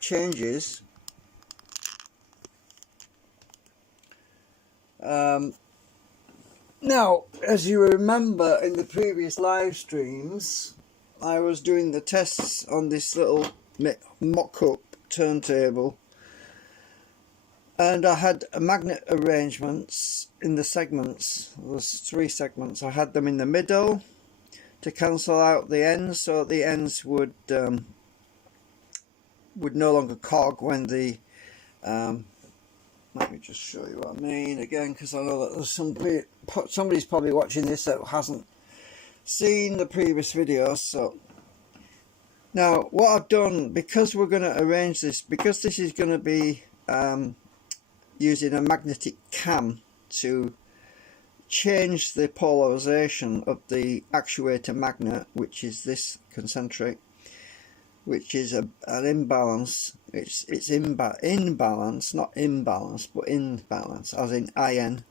changes. Now, as you remember in the previous live streams, I was doing the tests on this little mock-up turntable, and I had magnet arrangements in the segments. There was 3 segments. I had them in the middle to cancel out the ends, so the ends would no longer cog when the let me just show you what I mean again, because I know that there's somebody's probably watching this that hasn't seen the previous videos. So now what I've done, because we're going to arrange this, because this is going to be using a magnetic cam to change the polarization of the actuator magnet, which is this concentric, which is an imbalance. It's imbalance, not imbalance, but imbalance, as in IN.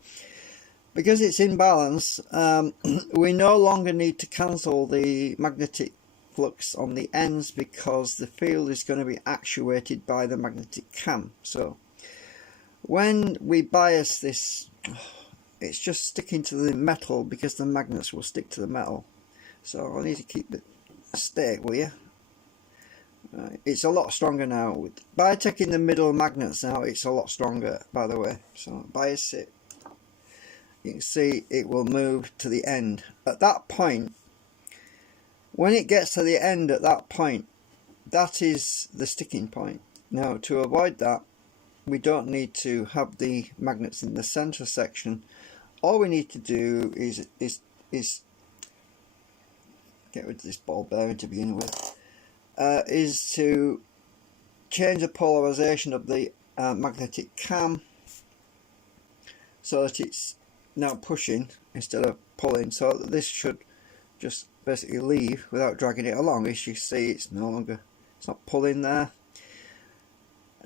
Because it's in balance, we no longer need to cancel the magnetic flux on the ends, because the field is going to be actuated by the magnetic cam. So when we bias this, it's just sticking to the metal, because the magnets will stick to the metal. So I need to keep it straight, will you? It's a lot stronger now. By taking the middle magnets out, it's a lot stronger, by the way. So bias it, you can see it will move to the end. At that point, when it gets to the end at that point, that is the sticking point. Now, to avoid that, we don't need to have the magnets in the center section. All we need to do is get rid of this ball bearing to begin with. Is to change the polarization of the magnetic cam so that it's now pushing instead of pulling, so that this should just basically leave without dragging it along. As you see, it's not pulling there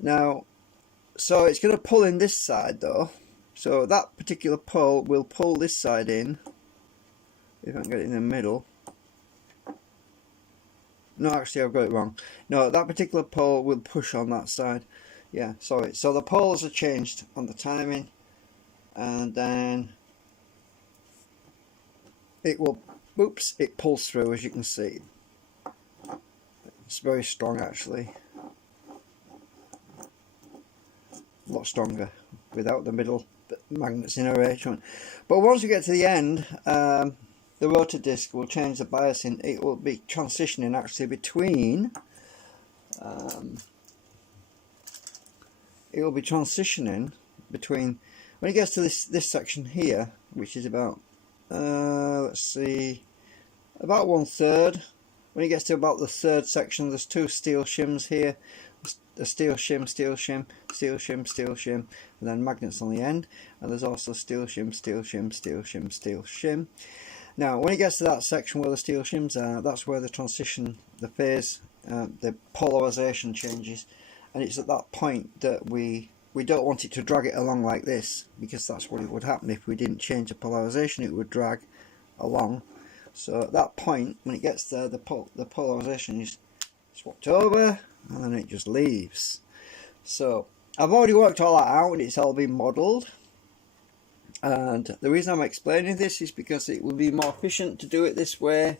now. So it's going to pull in this side though, so that particular pull will pull this side in. If I can get it in the middle. No, actually I've got it wrong. No, that particular pole will push on that side. Yeah, sorry. So the poles are changed on the timing, and then it will, oops, it pulls through, as you can see. It's very strong actually. A lot stronger without the middle magnets in arrangement. But once you get to the end, the rotor disc will change the biasing. It will be transitioning actually between when it gets to this section here, which is about let's see, about 1/3. When it gets to about the 3rd section, there's 2 steel shims here, a steel shim, steel shim, steel shim, steel shim, and then magnets on the end, and there's also steel shim, steel shim, steel shim, steel shim. Now, when it gets to that section where the steel shims are, that's where the transition, the phase, the polarization changes, and it's at that point that we don't want it to drag it along like this, because that's what it would happen if we didn't change the polarization. It would drag along. So at that point, when it gets there, the polarization is swapped over, and then it just leaves. So I've already worked all that out, and it's all been modelled. And the reason I'm explaining this is because it will be more efficient to do it this way.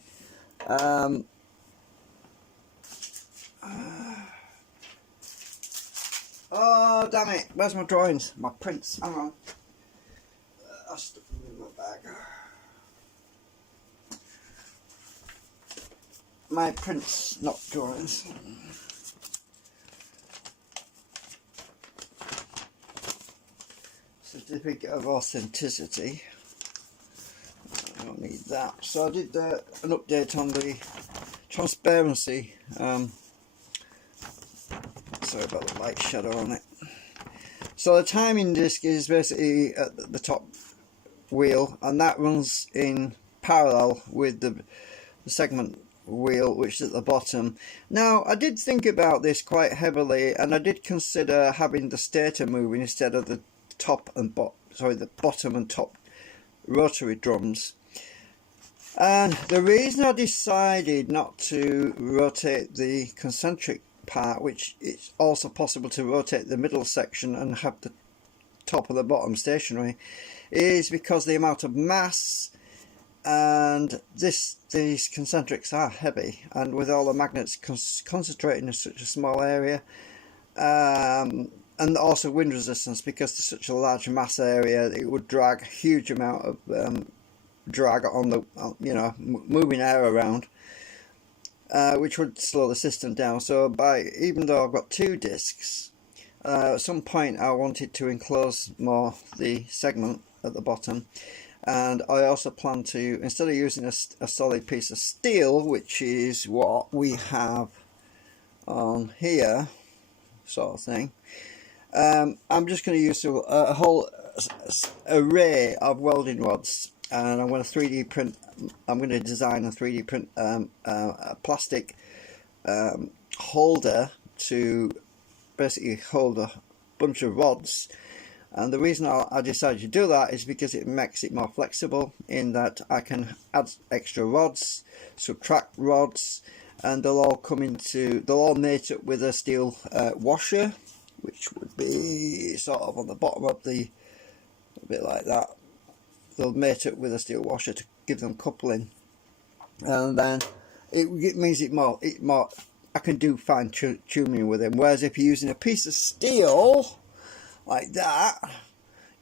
Oh damn it, where's my drawings, my prints? Hang on, I stuck them in my bag. My prints, not drawings. Certificate of authenticity. I don't need that. So I did an update on the transparency. Sorry about the light shadow on it. So the timing disc is basically at the top wheel, and that runs in parallel with the segment wheel, which is at the bottom. Now, I did think about this quite heavily, and I did consider having the stator moving instead of the top and the bottom and top rotary drums. And the reason I decided not to rotate the concentric part, which it's also possible to rotate the middle section and have the top of the bottom stationary, is because the amount of mass, and these concentrics are heavy, and with all the magnets concentrated in such a small area, and also wind resistance, because there's such a large mass area, it would drag a huge amount of drag on the moving air around, which would slow the system down. So even though I've got 2 discs, at some point I wanted to enclose more the segment at the bottom, and I also plan to, instead of using a solid piece of steel, which is what we have on here, sort of thing, I'm just going to use a whole array of welding rods, and I'm going to 3D print. I'm going to design a 3D print a plastic holder to basically hold a bunch of rods. And the reason I decided to do that is because it makes it more flexible, in that I can add extra rods, subtract rods, and they'll all mate up with a steel washer, which would be sort of on the bottom of a bit like that. They'll mate up with a steel washer to give them coupling, and then it means it more. I can do fine tuning with them. Whereas if you're using a piece of steel like that,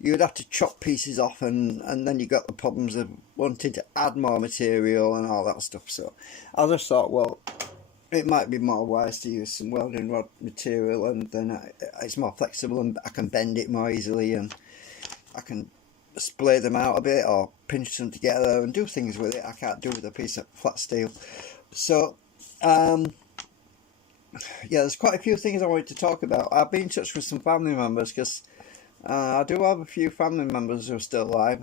you'd have to chop pieces off, and then you got the problems of wanting to add more material and all that stuff. So I just thought, well, it might be more wise to use some welding rod material, and then it's more flexible, and I can bend it more easily, and I can splay them out a bit or pinch them together and do things with it I can't do with a piece of flat steel. So yeah, there's quite a few things I wanted to talk about. I've been in touch with some family members, because I do have a few family members who are still alive.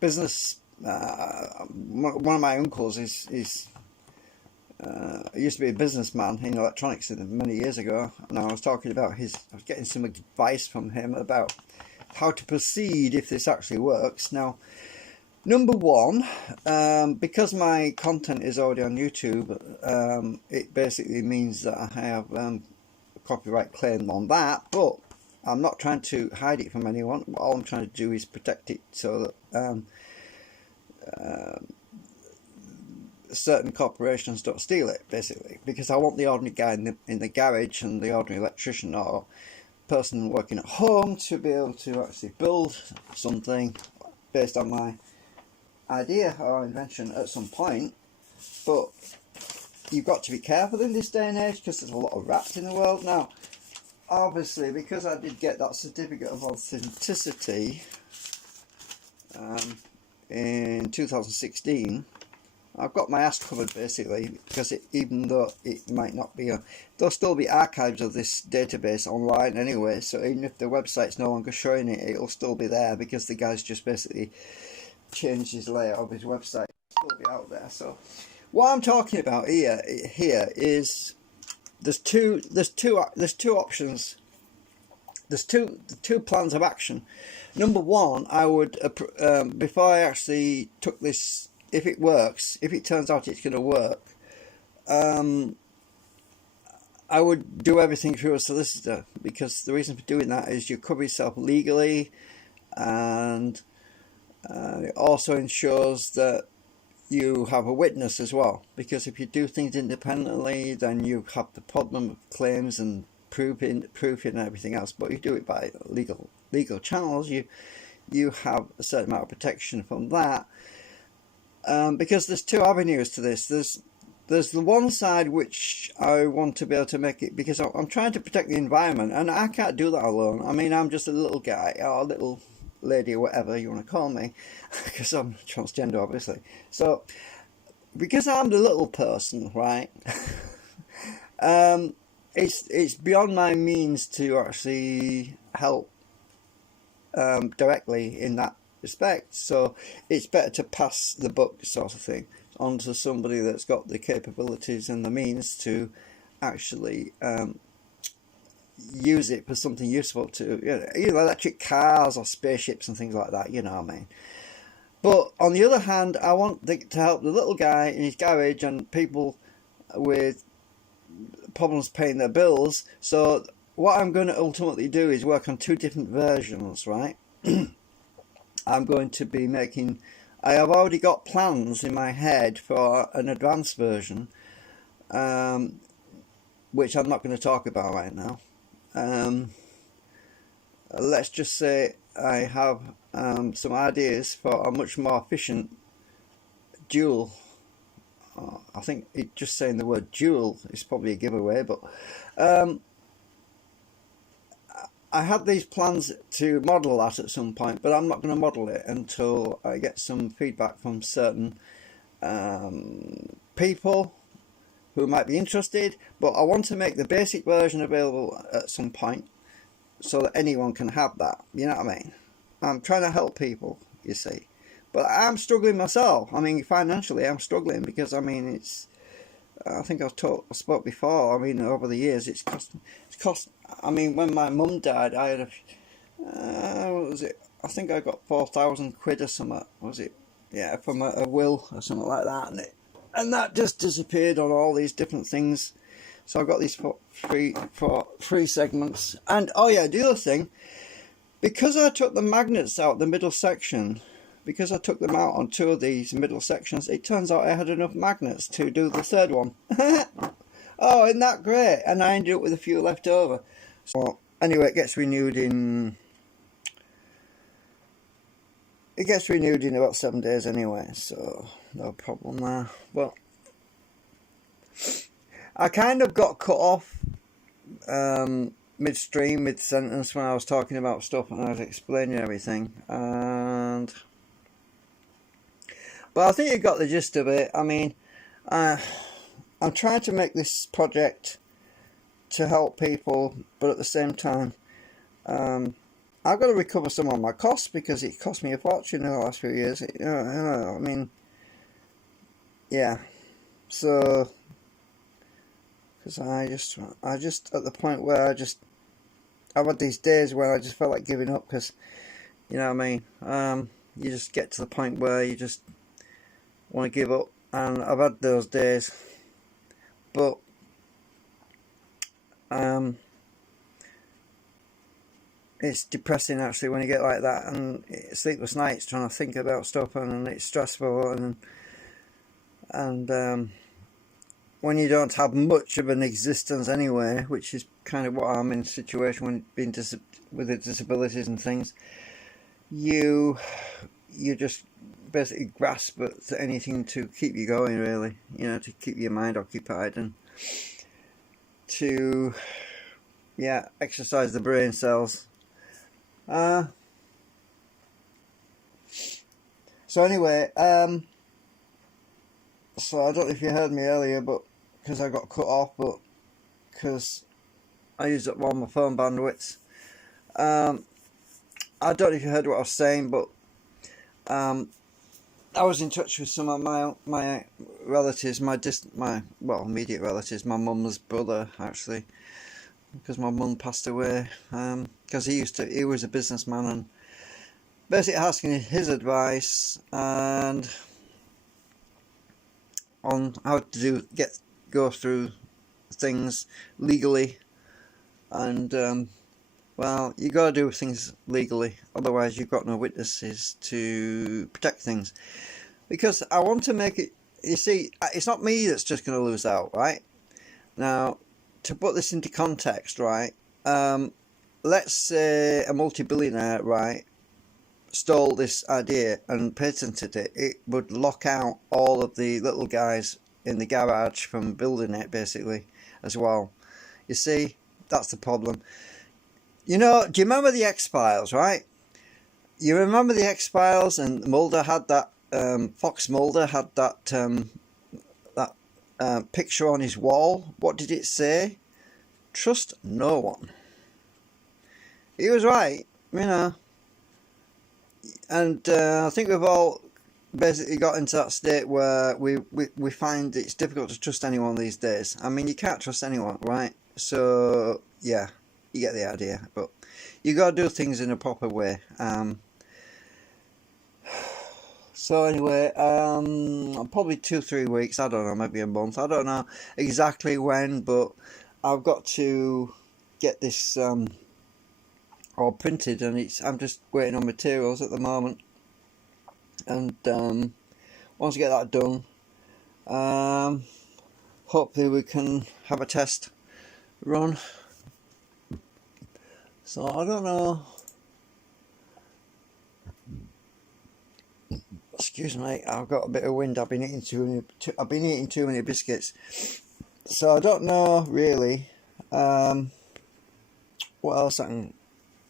Business. One of my uncles used to be a businessman in electronics many years ago, and I was getting some advice from him about how to proceed if this actually works. Now, number one, because my content is already on YouTube, it basically means that I have a copyright claim on that, but I'm not trying to hide it from anyone. All I'm trying to do is protect it so that certain corporations don't steal it, basically, because I want the ordinary guy in the garage and the ordinary electrician or person working at home to be able to actually build something based on my idea or invention at some point. But you've got to be careful in this day and age, because there's a lot of rats in the world. Now, obviously, because I did get that certificate of authenticity in 2016, I've got my ass covered, basically, because even though it might not be there'll still be archives of this database online anyway, so even if the website's no longer showing it, it'll still be there, because the guy's just basically changed his layout of his website. It'll still be out there. So what I'm talking about here is there's two options. There's two plans of action. Number one, I would before I actually took this, if it works, if it turns out it's going to work, I would do everything through a solicitor, because the reason for doing that is you cover yourself legally, and it also ensures that you have a witness as well, because if you do things independently, then you have the problem of claims and proving and everything else. But you do it by legal channels, you have a certain amount of protection from that. Because there's two avenues to this. There's the one side which I want to be able to make it, because I'm trying to protect the environment, and I can't do that alone. I mean, I'm just a little guy, or a little lady, or whatever you want to call me, because I'm transgender, obviously. So, because I'm the little person, right, it's beyond my means to actually help directly in that respect. So it's better to pass the buck, sort of thing, onto somebody that's got the capabilities and the means to actually use it for something useful, to either electric cars or spaceships and things like that, you know what I mean. But on the other hand, I want to help the little guy in his garage and people with problems paying their bills. So what I'm going to ultimately do is work on two different versions, right? I'm going to be making, I have already got plans in my head for an advanced version, which I'm not going to talk about right now. Let's just say I have some ideas for a much more efficient dual. I think just saying the word dual is probably a giveaway, but I had these plans to model that at some point, but I'm not going to model it until I get some feedback from certain people who might be interested. But I want to make the basic version available at some point so that anyone can have that. You know what I mean? I'm trying to help people, you see. But I'm struggling myself. I mean, financially, I'm struggling because, I mean, it's. I think I spoke before. I mean, over the years, it's cost. I mean, when my mum died, I had what was it? I think I got 4,000 quid or something. Was it? Yeah, from a will or something like that, and that just disappeared on all these different things. So I got these three segments, and oh yeah, the other thing, because I took the magnets out the middle section. Because I took them out on two of these middle sections, it turns out I had enough magnets to do the third one. Oh, isn't that great? And I ended up with a few left over. So anyway, it gets renewed in about 7 days anyway, so no problem there. But I kind of got cut off midstream, mid-sentence when I was talking about stuff and I was explaining everything, but I think you got the gist of it. I mean, I'm trying to make this project to help people, but at the same time, I've got to recover some of my costs because it cost me a fortune in the last few years. I mean, yeah. So, because I just at the point where I've had these days where I just felt like giving up because, you know what I mean. You just get to the point where you just want to give up, and I've had those days, but it's depressing actually when you get like that, and sleepless nights trying to think about stuff, and it's stressful, and when you don't have much of an existence anyway, which is kind of what I'm in a situation when being with the disabilities and things, you just basically grasp at anything to keep you going, really, you know, to keep your mind occupied and to exercise the brain cells. So anyway, so I don't know if you heard me earlier, but because I got cut off, but because I used up all my phone bandwidths, I don't know if you heard what I was saying, but I was in touch with some of my relatives, my immediate relatives, my mum's brother actually, because my mum passed away. Because he was a businessman, and basically asking his advice and on how to go through things legally, and well, you got to do things legally, otherwise you've got no witnesses to protect things. Because I want to make it, you see, it's not me that's just going to lose out, right? Now, to put this into context, right, let's say a multi-billionaire, right, stole this idea and patented it. It would lock out all of the little guys in the garage from building it, basically, as well. You see, that's the problem. You know, do you remember the X-Files, right? You remember the X-Files, and Mulder had that, Fox Mulder had that picture on his wall. What did it say? Trust no one. He was right, you know. And I think we've all basically got into that state where we find it's difficult to trust anyone these days. I mean, you can't trust anyone, right? So, yeah. You get the idea, but you got to do things in a proper way. So anyway, probably 2-3 weeks, I don't know, maybe a month, I don't know exactly when, but I've got to get this all printed, and I'm just waiting on materials at the moment, and once I get that done, hopefully we can have a test run. So I don't know. Excuse me, I've got a bit of wind. I've been eating too many biscuits, so I don't know really what else I can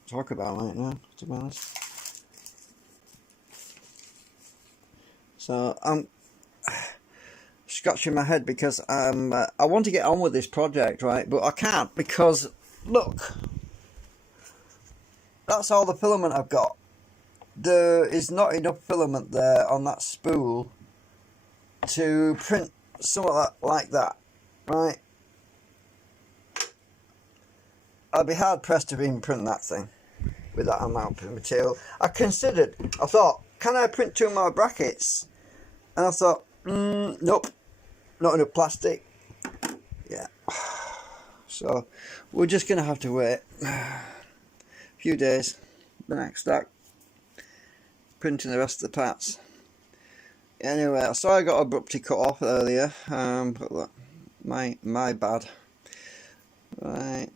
talk about right now, to be honest. So I'm scratching my head because I want to get on with this project, right? But I can't because look, that's all the filament I've got. There is not enough filament there on that spool to print something like that, right? I'd be hard pressed to even print that thing with that amount of material. I thought, can I print 2 more brackets? And I thought, nope, not enough plastic. Yeah. So we're just going to have to wait a few days, the next stack, printing the rest of the parts. Anyway, I saw I got abruptly cut off earlier, but look, my bad. Right,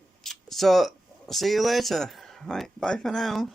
so see you later. Right, bye for now.